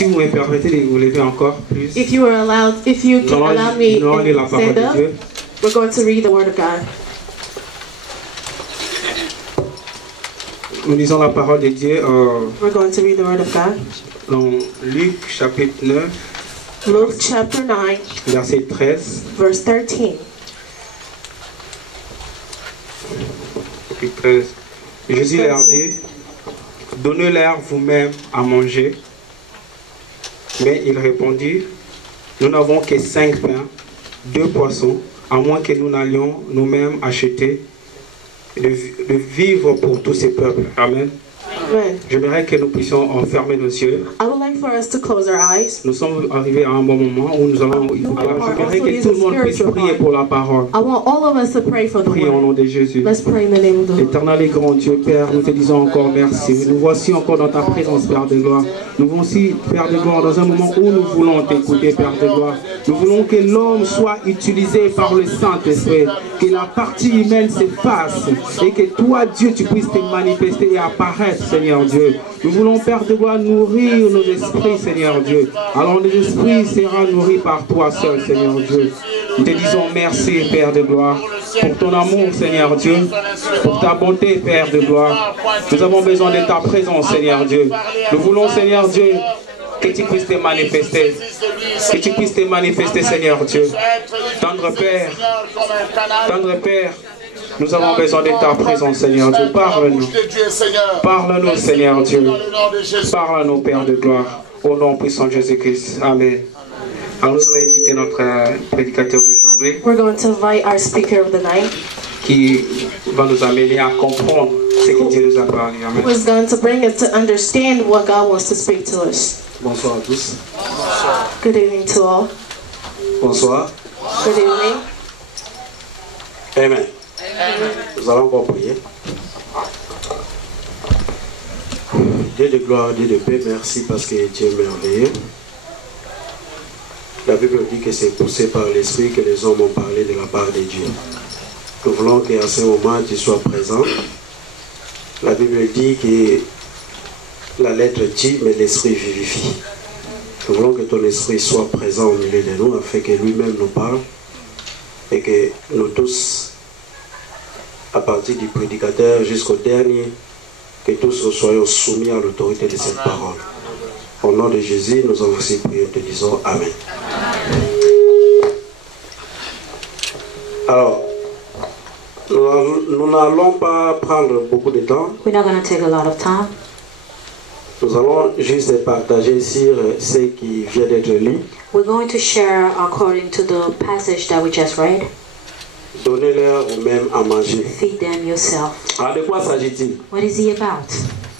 Si vous me permettez de vous lever encore plus, If you can allow me nous allons lire la to parole stand de up, Dieu. we're going to read the Word of God. Nous lisons la parole de Dieu We're going to read the Word of God. dans Luc chapitre 9, Luke chapter 9, verset 13. verse 13. Chapitre 13. Jésus leur dit, donnez-leur vous-même à manger. Mais il répondit, nous n'avons que 5 pains, 2 poissons, à moins que nous n'allions nous-mêmes acheter de vivre pour tous ces peuples. Amen. Amen. J'aimerais que nous puissions fermer nos yeux. I would like for us to close our eyes. Nous sommes arrivés à un bon moment où nous allons... Alors, j'aimerais que tout le monde puisse prier pour la parole. I want all of us to pray for the Prions au nom Word. de Jésus. Let's pray in the name of the Lord. Éternel et grand Dieu, Père, nous te disons encore merci. Nous voici encore dans ta présence, Père de gloire. Nous voici, Père de gloire, dans un moment où nous voulons t'écouter, Père de gloire. Nous voulons que l'homme soit utilisé par le Saint-Esprit, que la partie humaine s'efface et que toi, Dieu, tu puisses te manifester et apparaître, Seigneur Dieu. Nous voulons, Père de gloire, nourrir nos esprits, Seigneur Dieu. Alors, nos esprits seront nourris par toi seul, Seigneur Dieu. Nous te disons merci, Père de gloire, pour ton amour, Seigneur Dieu, pour ta bonté, Père de gloire. Nous avons besoin de ta présence, Seigneur Dieu. Nous voulons, Seigneur Dieu, que tu puisses te manifester. Que tu puisses te manifester, Seigneur Dieu. Tendre Père, nous avons besoin de ta présence, Seigneur Dieu. Parle-nous. Parle-nous, Seigneur Dieu. Parle-nous, Père de gloire. Au nom puissant de Jésus-Christ. Amen. Alors nous allons inviter notre prédicateur d'aujourd'hui We're going to invite our speaker of the night, qui va nous amener à comprendre ce que Dieu nous a parlé. Amen. who is going to bring us to understand what God wants to speak to us. Bonsoir à tous. Good evening to all. Bonsoir. Good evening. Amen. Nous allons encore prier. Dieu de gloire, Dieu de paix, merci parce que tu es merveilleux. La Bible dit que c'est poussé par l'Esprit que les hommes ont parlé de la part de Dieu. Nous voulons qu'à ce moment tu sois présent. La Bible dit que la lettre tue, mais l'Esprit vivifie. Nous voulons que ton Esprit soit présent au milieu de nous afin que lui-même nous parle et que nous tous, à partir du prédicateur jusqu'au dernier, que tous nous soyons soumis à l'autorité de cette parole. Au nom de Jésus, nous avons aussi prié, te disons Amen. Alors, nous n'allons pas prendre beaucoup de temps. We're not going to take a lot of time. Nous allons juste partager sur ce qui vient d'être lu. We're going to share according to the passage that we just read. Donnez-leur vous-même à manger. Feed them yourself. Alors, de quoi s'agit-il? What is he about?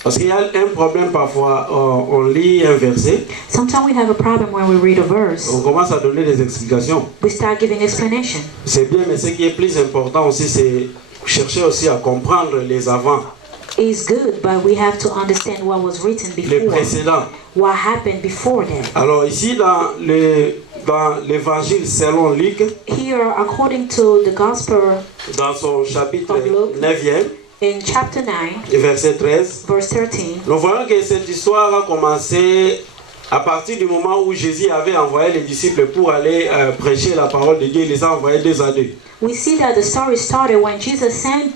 Parce qu'il y a un problème parfois, on lit un verset, Sometimes we have a problem when we read a verse. on commence à donner des explications. We start giving explanation. C'est bien, mais ce qui est plus important aussi, c'est chercher aussi à comprendre les avant, It's good, but we have to understand what was written les before. précédents. What happened before that. Alors ici, dans l'évangile selon Luc, Here, according to the gospel dans son chapitre of Luke, 9e, in chapter 9, verset 13, verse 13, nous voyons que cette histoire a commencé à partir du moment où Jésus avait envoyé les disciples pour aller prêcher la parole de Dieu. Il les a envoyés 2 à 2. we see that the story started when Jesus sent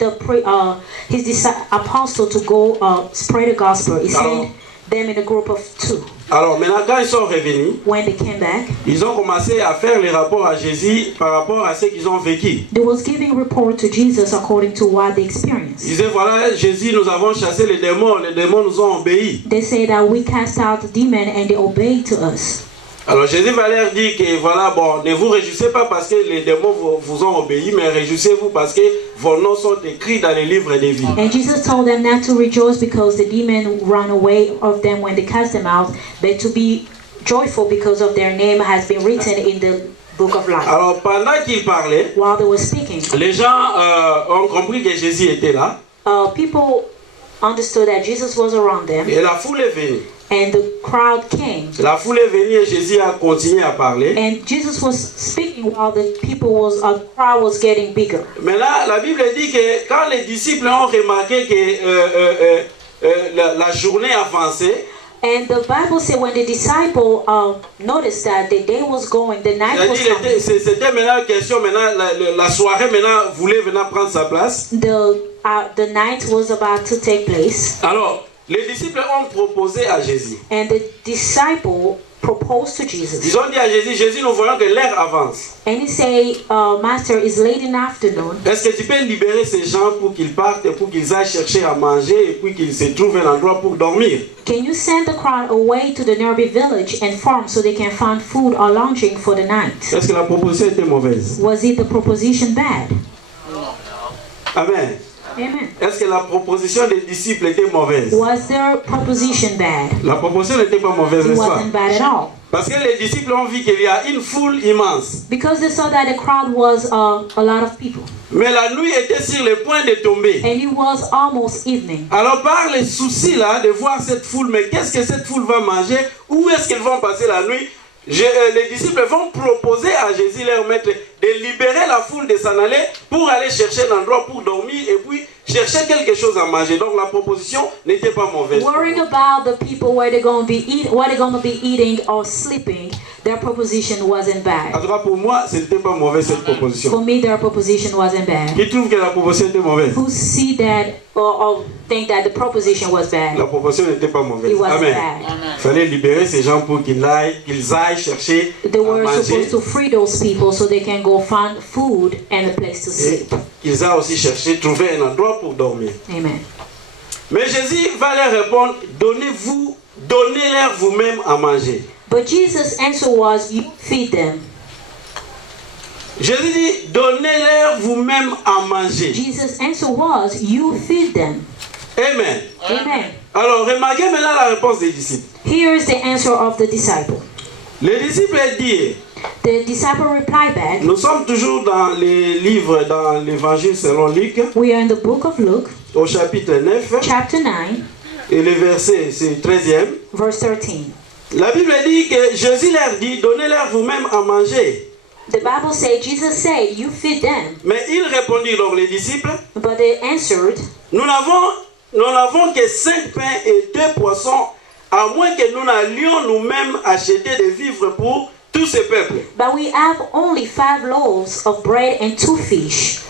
his apostles to go spread the gospel. He sent them in a group of 2. Alors maintenant, quand ils sont revenus, When they came back, ils ont commencé à faire les rapports à Jésus par rapport à ce qu'ils ont vécu. they was giving report to Jesus according to what they experienced. Ils disaient, voilà, Jésus, nous avons chassé les démons nous ont obéi. They say that we cast out the demon and they obeyed to us. Alors Jésus va leur dire que voilà, bon, ne vous réjouissez pas parce que les démons vous ont obéi, mais réjouissez-vous parce que vos noms sont écrits dans les livres des vies. And Jesus told them not to rejoice because the demon ran away of them when they cast them out, but to be joyful because of their name has been written in the book of life. Alors pendant qu'il parlait, While they were speaking, les gens ont compris que Jésus était là. People understood that Jesus was around them, Et la foule est venue. and the crowd came. La foule est venue et Jésus a continué à parler. And Jesus was speaking while the crowd was getting bigger. Mais là, la Bible dit que quand les disciples ont remarqué que la journée avançait, And the Bible said when the disciple noticed that the day was going, the night was coming. C'était maintenant question, maintenant la soirée maintenant voulait venir prendre sa place. The night was about to take place. Alors, les disciples ont proposé à Jésus. And the disciple proposed to Jesus. Ils ont dit à Jésus, Jésus, nous voyons que l'heure avance. And he say, Master, it's late in the afternoon. Est-ce que tu peux libérer ces gens pour qu'ils partent, pour qu'ils aillent chercher à manger et puis qu'ils se trouvent un endroit pour dormir? Can you send the crowd away to the nearby village and farm so they can find food or lodging for the night? Est-ce que la proposition était mauvaise? Was it the proposition bad? Amen. Amen. Est-ce que la proposition des disciples était mauvaise? Was their proposition bad? La proposition n'était pas mauvaise, It n'est-ce pas? wasn't bad at all. Parce que les disciples ont vu qu'il y a une foule immense. Because they saw that the crowd was a lot of people. Mais la nuit était sur le point de tomber. And it was almost evening. Alors par les soucis là de voir cette foule, mais qu'est-ce que cette foule va manger? Où est-ce qu'ils vont passer la nuit? Les disciples vont proposer à Jésus, leur maître, de libérer la foule de s'en aller pour aller chercher un endroit pour dormir et puis chercher quelque chose à manger. Donc la proposition n'était pas mauvaise. Worrying about the people where they're going to be eating or sleeping, their proposition wasn't bad. En tout cas pour moi, ce n'était pas mauvais cette proposition. For me, their proposition wasn't bad. Qui trouve que la proposition était mauvaise? Who see that or think that the proposition was bad? La proposition n'était pas mauvaise. It wasn't Amen. bad. Il fallait libérer ces gens pour qu'ils aillent chercher They à were manger. supposed to free those people so they can go find food and a place to Et sleep. qu'ils aillent aussi chercher, trouver un endroit pour dormir. Amen. Mais Jésus va leur répondre, donnez-leur vous-même à manger. But Jesus' answer was, you feed them. Jésus dit, donnez-leur vous-même à manger. Jesus' answer was, you feed them. Amen. Amen. Alors, remarquez maintenant la réponse des disciples. Here is the answer of the disciple. Les disciples disent, The disciple replied back, nous sommes toujours dans les livres, dans l'évangile selon Luc, we are in the book of Luke, au chapitre 9, chapter 9, et le verset, c'est 13e. verse 13. La Bible dit que Jésus leur dit, donnez-leur vous-même à manger. The Bible says, Jesus said, you feed them. Mais ils répondirent, donc les disciples, But they answered, nous n'avons que 5 pains et 2 poissons, à moins que nous n'allions nous-mêmes acheter des vivres pour tous ces peuples. but we have only 5 loaves of bread and 2 fish.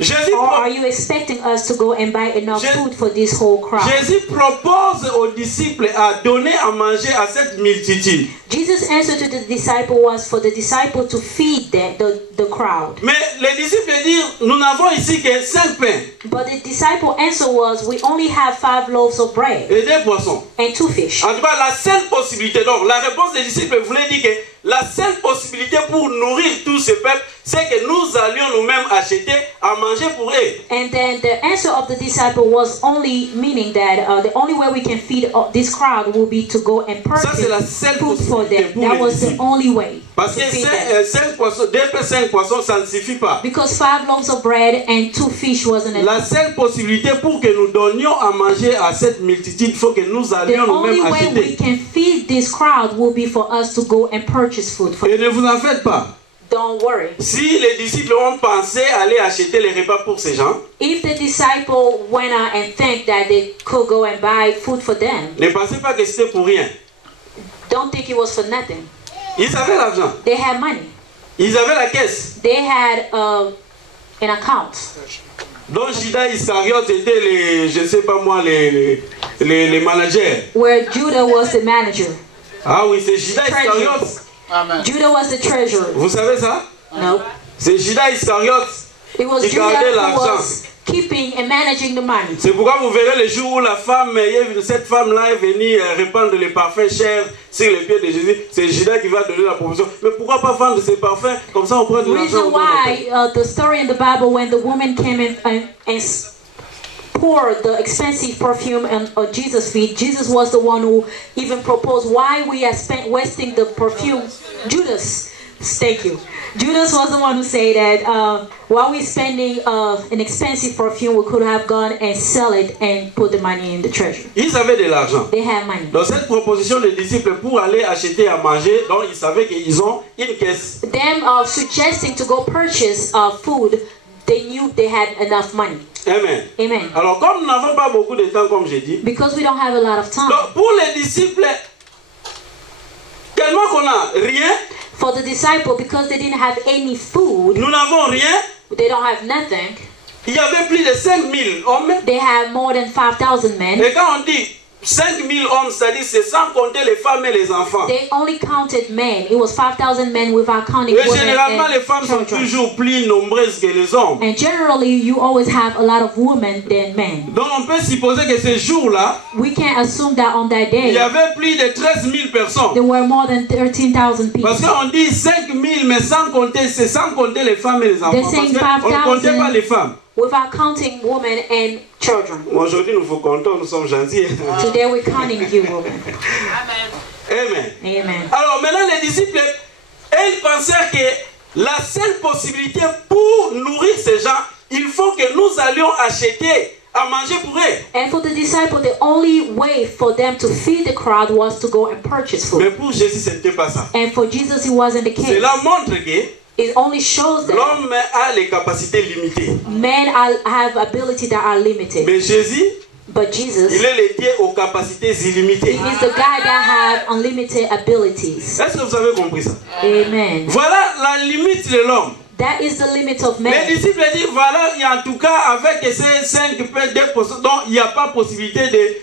Jésus, Or are you expecting us to go and buy enough food for this whole crowd? Jésus propose aux disciples à donner à manger à cette multitude. Jesus' answer to the disciple was for the disciple to feed the crowd. Mais les disciples disent, nous n'avons ici que 5 pains But the disciple answer was, we only have 5 loaves of bread et 2 poissons. and 2 fish. En tout cas, la seule possibilité, donc la réponse des disciples voulait dire que la seule possibilité pour nourrir tous ces peuples, c'est que nous allions nous-mêmes acheter à manger pour eux. And then the answer of the disciple was only meaning that the only way we can feed this crowd will be to go and Ça, c'est la purchase seule food for possibilité them. pour That les was the disciples. only way Parce to que feed them. 5 poissons, 2 pains, 5 poissons, ça ne suffit pas. Because 5 loaves of bread and 2 fish wasn't enough. La seule possibilité pour que nous donnions à manger à cette multitude, il faut que nous The allions only nous-mêmes way we acheter. can feed this crowd will be for us to go and purchase food for Et them. ne vous en faites pas. Don't worry. Si les disciples ont pensé aller acheter les repas pour ces gens, If the disciple went out and think that they could go and buy food for them, ne pensez pas que c'était pour rien. don't think it was for nothing. Ils avaient l'argent. They had money. Ils avaient la caisse. They had an account. Donc Judas Iscariote était les, je ne sais pas moi, les managers. Where Judah was the manager. Ah oui, c'est Judas Iscariote. Amen. Judah was the treasurer. Vous savez ça? No. C'est Judas Iscariote. It was Qui Judah gardait who l'argent. was keeping and managing the money. C'est pourquoi vous verrez le jour où la femme, cette femme-là est venue répandre les parfums chers sur les pieds de Jésus. C'est Judas qui va donner la proposition. Mais pourquoi pas vendre ces parfums? Comme ça on prend de l'argent. Reason why the story in the Bible when the woman came in and poured the expensive perfume on Jesus' feet, Jesus was the one who even proposed why we are wasting the perfume. Thank you. Judas was the one who said that while we're spending an expensive perfume, we could have gone and sell it and put the money in the treasury. Ils avaient de l'argent. They had money. Dans cette proposition des disciples pour aller acheter à manger, donc ils savaient qu'ils ont une caisse. Them suggesting to go purchase food, they knew they had enough money. Amen. Amen. Alors, comme nous n'avons pas beaucoup de temps, comme j'ai dit, Because we don't have a lot of time. donc, pour les disciples, tellement qu'on n'a rien, For the disciple, because they didn't have any food, nous n'avons rien, they don't have nothing. il y avait plus de 5000 hommes. They have more than 5,000 men. Et quand on dit 5000 hommes, c'est-à-dire c'est sans compter les femmes et les enfants. They only counted men. It was 5,000 men without counting Et women généralement, les and femmes sont children. toujours plus nombreuses que les hommes. And generally, you always have a lot of women than men. Donc on peut supposer que ce jour-là, We can't assume that on that il day y avait plus de 13 000 personnes. there were more than 13,000 people. Parce qu'on dit 5 000, mais sans compter, c'est sans compter les femmes et les enfants. They're Parce saying qu'on ne comptait 5,000. pas les femmes. Without counting women and children. Aujourd'hui, nous faut compter, nous sommes gentils. Today we're counting you women. Amen. Amen. Alors maintenant, les disciples, ils pensaient que la seule possibilité pour nourrir ces gens, il faut que nous allions acheter à manger pour eux. And for the disciple, the only way for them to feed the crowd was to go and purchase food. Mais pour Jésus, ce n'était pas ça. And for Jesus, it wasn't the case. Cela montre que It only shows that l'homme a les capacités limitées. men have ability that are limited. Mais Jésus, But Jesus, il est le Dieu aux capacités he illimitées. is the guy that have unlimited abilities. Est-ce que vous avez compris ça? Amen. Voilà la limite de l'homme. That is the limit of Les man. disciples disent, voilà, il y a en tout cas, avec ces 5 2%, donc il n'y a pas possibilité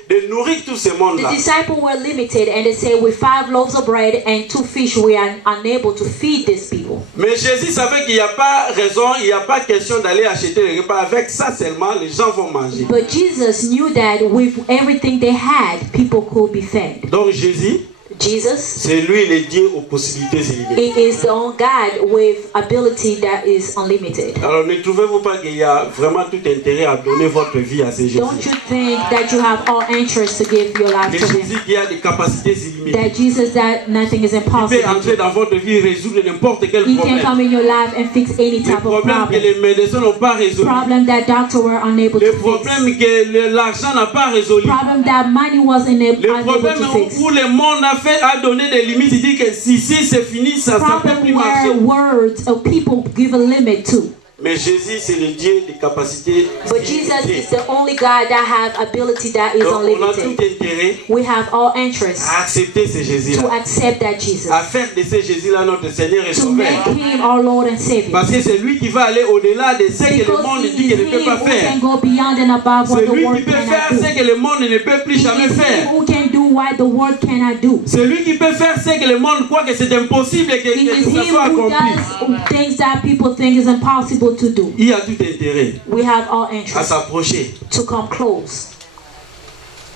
de nourrir tout ce The monde-là. disciples were limited and they say with 5 loaves of bread and 2 fish we are unable to feed these people. Mais Jésus savait qu'il n'y a pas raison, il n'y a pas question d'aller acheter le repas. Avec ça seulement, les gens vont manger. But Jesus knew that with everything they had, people could be fed. Donc Jésus, Jesus, c'est lui le Dieu aux possibilités illimitées. he is the only God with ability that is unlimited. Alors ne trouvez-vous pas qu'il y a vraiment tout intérêt à donner votre vie à ce Jésus? Don't you think that you have all interest to give your life Le to him? Jésus qui a des capacités illimitées. That Jesus, that nothing is Il peut impossible. entrer dans votre vie et résoudre n'importe quel He can problème. come in your life and fix any Les type of problèmes que problem. les médecins n'ont pas résolus. Problem that doctor were unable Les to fix. problèmes que l'argent n'a pas résolu. Problem that money wasn't Le unable problème to fix. où le monde a donné des limites, il dit que si c'est fini, ça ne peut Problem plus marcher. where words of people give a limit to. Mais Jésus, c'est le Dieu des capacités But Jesus illimitées. is the only God that have ability that is Donc on a tout unlimited. intérêt We have all interest à accepter ce to Jésus-là. accept that Jesus, À faire de ce Jésus-là notre Seigneur et to Sauveur. make him our Lord and Savior. Parce que c'est lui qui va aller au-delà de ce que le Because monde it dit is qu'il ne him peut pas who faire. can go beyond and above what C'est the lui qui world peut faire cannot do. ce que le monde ne peut plus It jamais is him faire. who can do what the world cannot do. C'est lui qui peut faire ce que le monde croit que c'est impossible It is que ça him soit who accompli. does things that people think is impossible to do. Il y a tout intérêt We have all à interest s'approcher to come close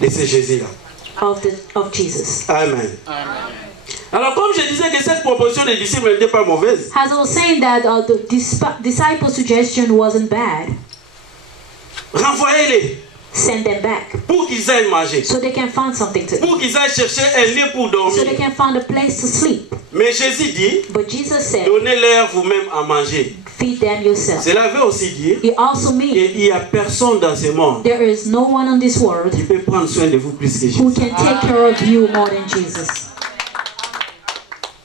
de ce Jésus-là. of Jesus. Amen. Alors comme je disais que cette proposition des disciples n'était pas mauvaise, As I was saying that the disciple suggestion wasn't bad, renvoyez-les send them back pour qu'ils aillent manger, so they can find something to eat, pour qu'ils aillent chercher un lieu pour so dormir. they can find a place to sleep. Mais Jésus dit, But Jesus said, donnez-leur vous-même à manger. feed them yourself. Cela veut aussi dire It also means qu'il n'y a personne dans ce monde there is no one on this world qui peut prendre soin de vous plus que who Jésus. can take care of you more than Jesus.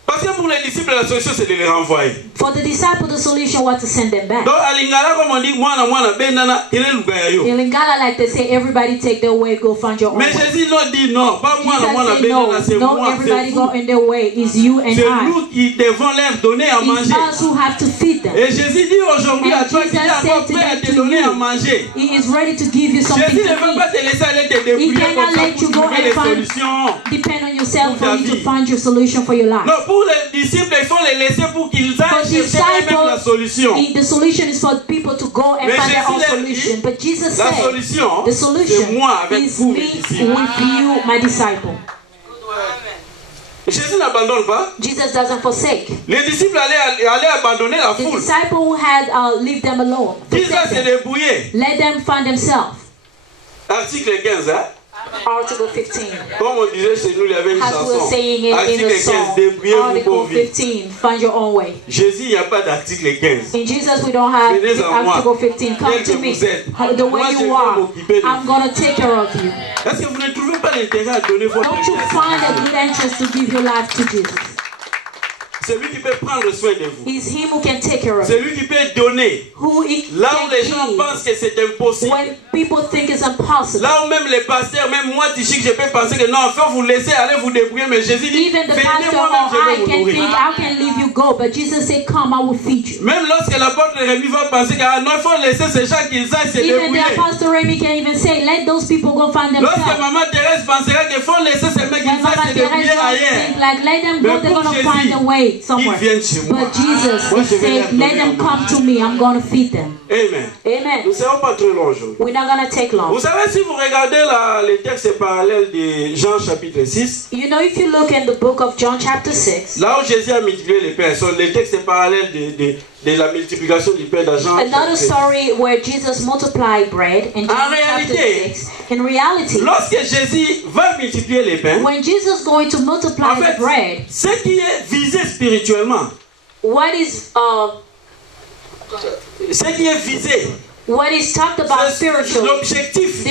Parce que pour les disciples, la solution c'est de les renvoyer. For the disciple, the solution was to send them back. Donc à Lingala, comme on dit, mwana benana, il est lugayo. In Lingala, like they say, everybody take their way, go find your own Mais way. Jésus non dit non, pas Jesus mwana said benana, c'est no, moi, everybody c'est go vous. in their way. It's you and C'est I. nous qui devons leur donner à It's manger. us who have to feed them. Et Jésus dit aujourd'hui à And toi qu'il est Jesus encore said prêt à to te them, donner to à you, manger. He is ready to give you something Jésus ne to veut pas eat. te laisser aller te débrouiller cannot comme ça let pour you go trouver and des find- solutions. Depend on yourself Pour for ta you to vie. find your solution for your life. Non, pour les disciples, il faut les laisser pour qu'ils aillent For chercher eux-mêmes la solution. the solution is for people to go and Mais find their own Jésus leur dit, solution. But Jesus La said, solution, the c'est solution moi avec is vous, me mes with disciples. you, my disciple. Jésus n'abandonne pas. Jesus doesn't forsake. Les disciples allaient abandonner la The foule. disciple who had leave them alone. Qu'ils aillent se Forsake them. débrouiller. Let them find themselves. Article 15, hein? Article 15. Comme on disait chez nous, il y avait une As we were chanson. saying it in Article the 15, song. débrouillez-vous Article pour vivre. 15. Find your own way. Jésus, il n'y a pas d'article 15. In Jesus, we don't have Venez à moi. Article 15. Come Tel to que me. vous êtes. The way Moi, je you vais are, m'occuper de I'm vous. going to take care of you. Est-ce que vous ne trouvez pas l'intérêt à donner votre Don't vie you à find a Jésus? good interest to give your life to Jesus? C'est lui qui peut prendre soin de vous. It's him who can take care of C'est you. lui qui peut donner. Who it Là où can les gens give. pensent que c'est impossible. When people think it's impossible. Là où même les pasteurs, même moi, Tichik, je peux penser que non, il faut vous laisser aller vous débrouiller. Mais Jésus dit, Even the venez pastor or moi-même, je I vais vous can think nourrir. I can leave you go, but Jesus said, "Come, I will feed you." Même lorsque l'apôtre Rémi va penser que ah, non, il faut laisser ces gens qu'ils aillent se Even débrouiller. the Apostle Remy can even say, "Let those people go find Lorsque themselves." maman Thérèse pensera qu'il faut laisser ces mecs When qu'ils Mama aillent se débrouiller Teresa ailleurs. think like, let them go, Mais they're pour gonna Jésus, find a way ils somewhere. viennent chez moi. But Jesus Moi, he je vais leur said, donner "Let them à come manger. to me. I'm gonna feed them." Amen. Nous Amen. ne serons pas trop longs aujourd'hui. We're not gonna take long. Vous savez, si vous regardez les textes parallèles de Jean chapitre 6, You know, if you look in the book of John chapter 6, là où Jésus a multiplié les pains, sont les textes parallèles de la multiplication du pain d'argent. another story where Jesus multiplied bread in John En chapter réalité, 6. In reality, Lorsque Jésus va multiplier les pains, when Jesus is going to multiply en the fait, bread, ce qui est visé spirituellement, what is ce qui est visé, what is talked about c'est spiritually, l'objectif,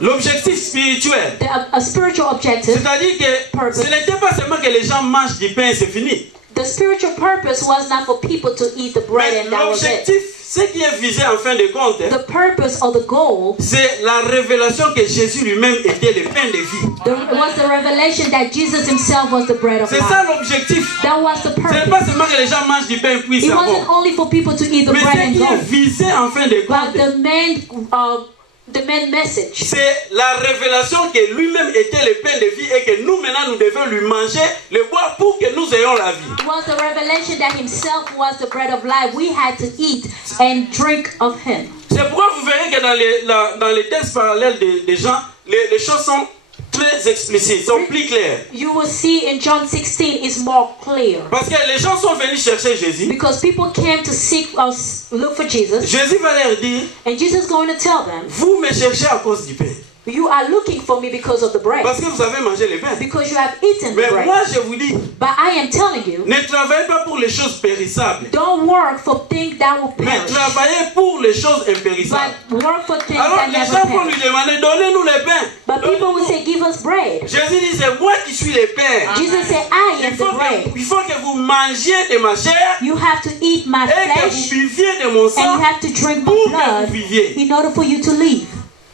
l'objective, spirituel. a spiritual objective. C'est-à-dire que ce n'était pas seulement que les gens mangent du pain et c'est fini. The spiritual purpose was not for people to eat the bread Mais and that was it. l'objectif, ce qui est visé en fin de compte, The purpose or the goal c'est la révélation que Jésus lui-même était le pain de vie. was the revelation that Jesus himself was the bread of C'est ça life. l'objectif. That was the Ce n'est purpose. pas seulement que les gens mangent du pain puis It ça wasn't va. only for people to eat the Mais bread ce and qui est go, visé en fin de but compte, the main message c'est la révélation que lui-même était le pain de vie et que nous maintenant nous devons lui manger, le boire pour que nous ayons la vie. was the revelation that himself was the bread of life. We had to eat and drink of him. C'est pourquoi vous verrez que dans les textes parallèles des gens, les choses sont très explicites, sont plus claires. You will see in John 16 is more clear. Parce que les gens sont venus chercher Jésus. Because people came to seek us, look for Jesus, Jésus va leur dire, and Jesus is going to tell them, vous me cherchez à cause du pain. you are looking for me because of the bread. Parce que vous avez mangé le pain. Because you have eaten the Mais bread. moi je vous dis, But I am telling you, ne travaillez pas pour les choses périssables, don't work for things that will mais perish, travaillez pour les choses impérissables. but work for things Alors that les never gens vont lui perish. demander, donnez-nous le pain. But people will say, give us bread. Jésus dit, c'est moi qui suis le pain. Jesus said, I am the bread. Il faut que vous mangiez de ma chair You have to eat my et que vous flesh, buviez de mon and sang you have to drink my pour que blood vous viviez. in order for you to live.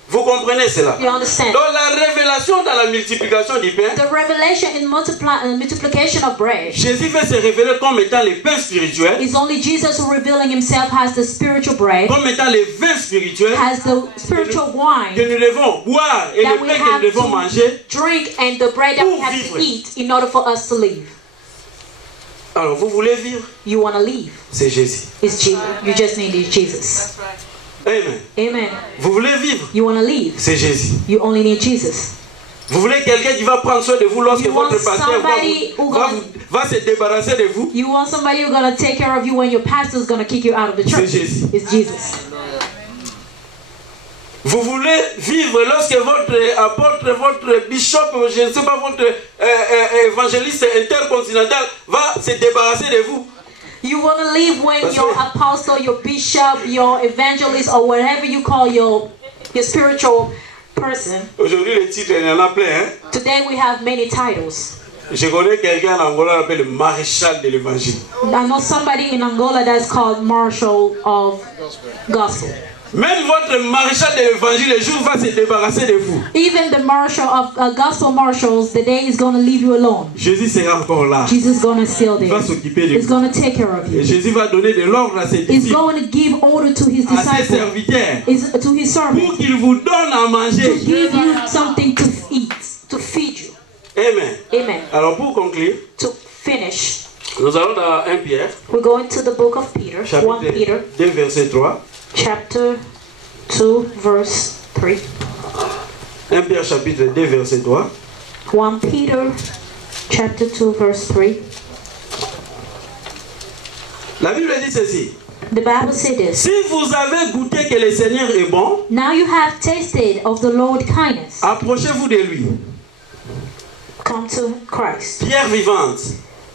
Vous comprenez cela? You understand? Donc la révélation dans la multiplication du pain, The revelation in multiplication of bread Jésus veut se révéler comme étant le pain spirituel, is only Jesus who revealing himself as the spiritual bread, comme étant le vin spirituel as the spiritual que wine nous devons boire et that le we pain que nous have devons to manger. drink and the bread that we Pour have vivre. to eat in order for us to live. Alors vous voulez vivre? You want to live. C'est Jésus. It's Jesus. You just need Jesus. Amen. Amen. Vous voulez vivre? You want to live. C'est Jésus. You only need Jesus. Vous voulez quelqu'un qui va prendre soin de vous lorsque You want votre pasteur somebody who va se débarrasser de vous? You want somebody who's going to take care of you when your pastor is going to kick you out of the church. C'est Jésus. It's Jesus. Vous voulez vivre lorsque votre apôtre, votre bishop, je ne sais pas, votre évangéliste intercontinental va se débarrasser de vous? You want to live when That's your right. apostle, your bishop, your evangelist, or whatever you call your spiritual person. Aujourd'hui, les titres, il y en a plein. Hein? Today we have many titles. Je connais quelqu'un en Angola qui s'appelle le maréchal de l'évangile. I know somebody in Angola that's called Marshal of Gospel. Même votre maréchal de l'évangile, le jour va se débarrasser de vous. Even the marshal of Gospel marshals, the day is going to leave you alone. Jésus sera encore là. Jesus is going to still Il va there. s'occuper de He's vous. going to take care of Et you. Jésus va donner de l'ordre à ses He's disciples, going to give order to his à ses disciples, serviteurs, to his servants, pour qu'ils vous donnent à to manger. give you something to eat, to feed you. Amen. Amen. Alors pour conclure, To finish, nous allons dans 1 Pierre, we're going to the book of Peter, 1 chapitre Peter, 2, verset 3. chapter 2, verse 3. 1 Pierre, chapitre 2, verset 3. 1 Peter, chapter 2, verse 3. La Bible dit ceci. The Bible says this. Si vous avez goûté que le Seigneur est bon, Now you have tasted of the Lord's kindness. approchez-vous de lui. Come to Christ, Pierre vivante,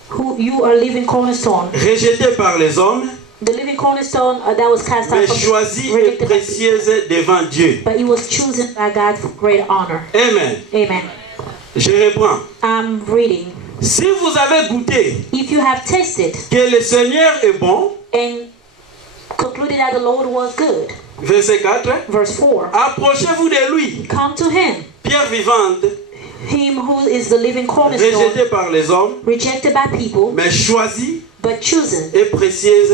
who you are living cornerstone. rejetée par les hommes, The living cornerstone that was cast out mais from choisie et rejected by people. précieuse devant Dieu. But he was chosen by God for great honor. Amen. Amen. Je reprends. I'm reading. Si vous avez goûté if you have tasted que le Seigneur est bon, and concluded that the Lord was good, verset 4, verse 4, approchez-vous de lui, come to him, pierre vivante, him who is the living cornerstone, rejetée par les hommes, rejected by people, mais choisie but chosen et précieuse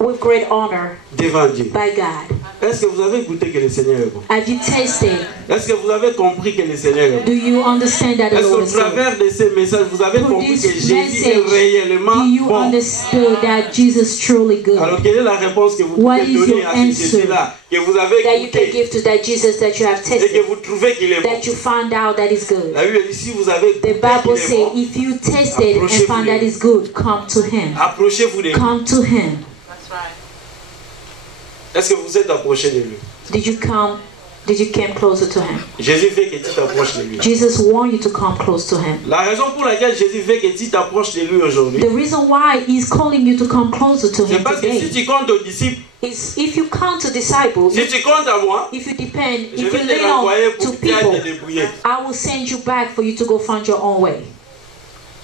with great honor devant Dieu. by God. Est-ce que vous avez goûté que le Seigneur est bon? Have you tasted? Est-ce que vous avez compris que le Seigneur est bon? Do you understand that the Est-ce Lord qu'au is good? travers de ces messages, vous avez Through compris this que Jésus est message, réellement do you bon? understood that Jesus is truly good? Alors, quelle est la réponse que vous What pouvez is donner your à ce answer Jésus-là, que vous avez That you can goûté give to that Jesus that you have et que tasted, vous trouvez qu'il est bon? that you found out that is good. La Bible dit, si vous avez The goûté Bible qu'il est says, bon, if you tasted and found that is good, come to him. approchez-vous de lui. Come to him. Est-ce que vous êtes approché de lui? Did you come closer to him? Jésus veut que tu t'approches de lui. Jesus warned you to come close to him. La raison pour laquelle Jésus veut que tu t'approches de lui aujourd'hui, The reason why he's calling you to come closer to c'est him parce que si today tu comptes aux disciples, is if you come to disciples, si tu comptes à moi, if you depend, je if vais you te lean on renvoyer to pour que tu ailles people, te débrouiller. I will send you back for you to go find your own way.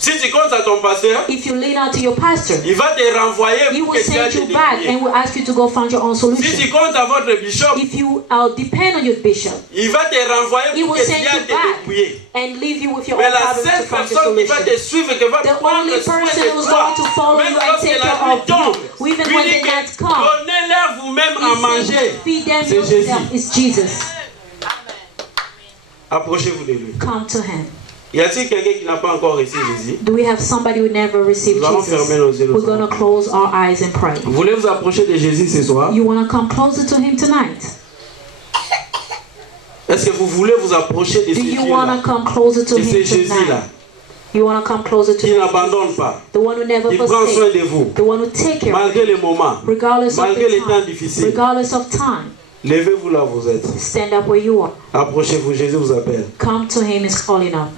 Si tu comptes à ton pasteur, If you lean out to your pastor, il va te renvoyer he pour will que tu ailles send te you back débrouiller. and will ask you to go find your own Si solution. tu comptes à votre bishop, If you depend on your bishop, il va te renvoyer he pour will que tu send ailles you te back débrouiller. and leave you with your Mais own la problems seule to find your personne qui va solution. te suivre, qui va The prendre only soin person de who's toi, going to follow même you and lorsque take la care nuit of tombe, you, even lui when dit the que night comes, donnez-leur vous-même à he manger. says, feed them C'est yourself. Jésus. It's Jesus. Approchez-vous de lui. Come to him. Y a-t-il quelqu'un qui n'a pas encore reçu Jésus? Do we have somebody who never received Nous allons fermer nos Jesus? yeux, nous We're going to allons. close our eyes and pray. Vous voulez vous approcher de Jésus ce soir? You want to come closer to him tonight? Est-ce que vous voulez vous approcher de Do ce you want Dieu-là? to come closer to De ce him Jésus-là, tonight? You want to come closer to qui him? n'abandonne pas, The one who never qui prend soin forsakes. de vous, The one who takes care of malgré les moments, you, regardless of malgré les the temps time. difficiles. Regardless of time. Levez-vous là où vous êtes. Stand up where you are. Approchez-vous, Jésus vous appelle. Come to him is calling up.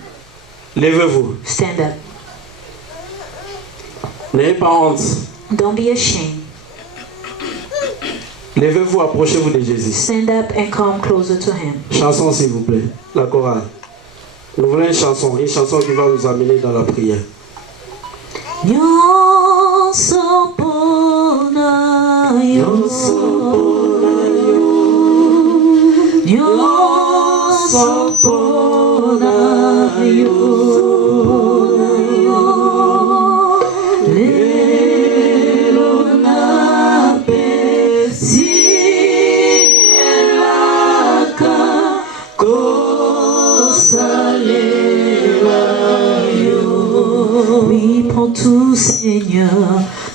Levez-vous. Stand up. N'ayez pas honte. Don't be ashamed. Levez-vous, approchez-vous de Jésus. Stand up and come closer to him. Chanson, s'il vous plaît. La chorale. Nous voulons une chanson qui va nous amener dans la prière. Oui, prends tout, Seigneur.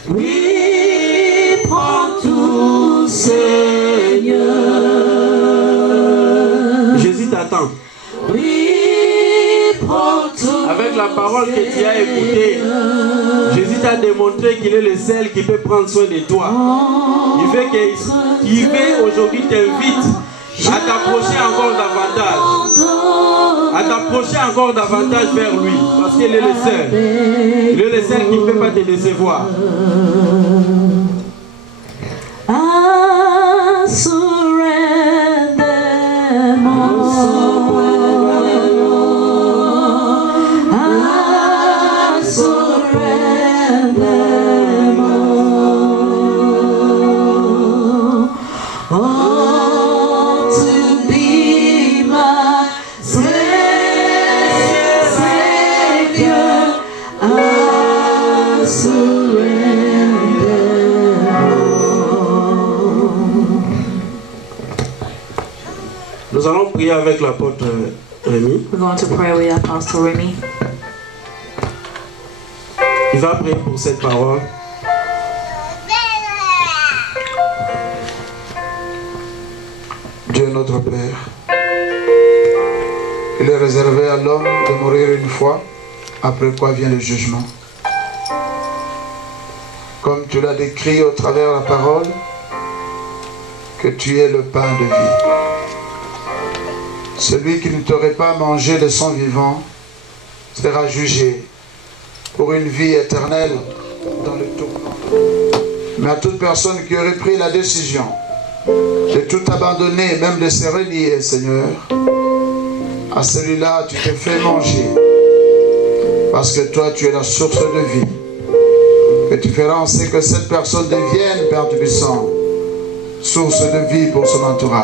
Oui, prends tout, Seigneur. Jésus t'attend. Oui, prends tout. Avec la parole que tu as écoutée, Jésus t'a démontré qu'il est le seul qui peut prendre soin de toi. Il veut aujourd'hui t'invite à t'approcher encore davantage. À t'approcher encore davantage vers lui. Parce qu'il est le seul. Il est le seul qui ne peut pas te décevoir. I surrender all. I surrender all to be my Savior. I surrender all. Nous allons prier avec l'apôtre Rémi. We're going to pray with Apostle Remy. Il va prier pour cette parole. Dieu notre Père, il est réservé à l'homme de mourir une fois, après quoi vient le jugement. Comme tu l'as décrit au travers de la parole, que tu es le pain de vie. Celui qui ne t'aurait pas mangé de son vivant sera jugé pour une vie éternelle dans le tourment. Mais à toute personne qui aurait pris la décision de tout abandonner, même de se renier, Seigneur, à celui-là tu te fais manger Parce que toi, tu es la source de vie. Que tu feras en sorte que cette personne devienne, Père Tout-Puissant, source de vie pour son entourage.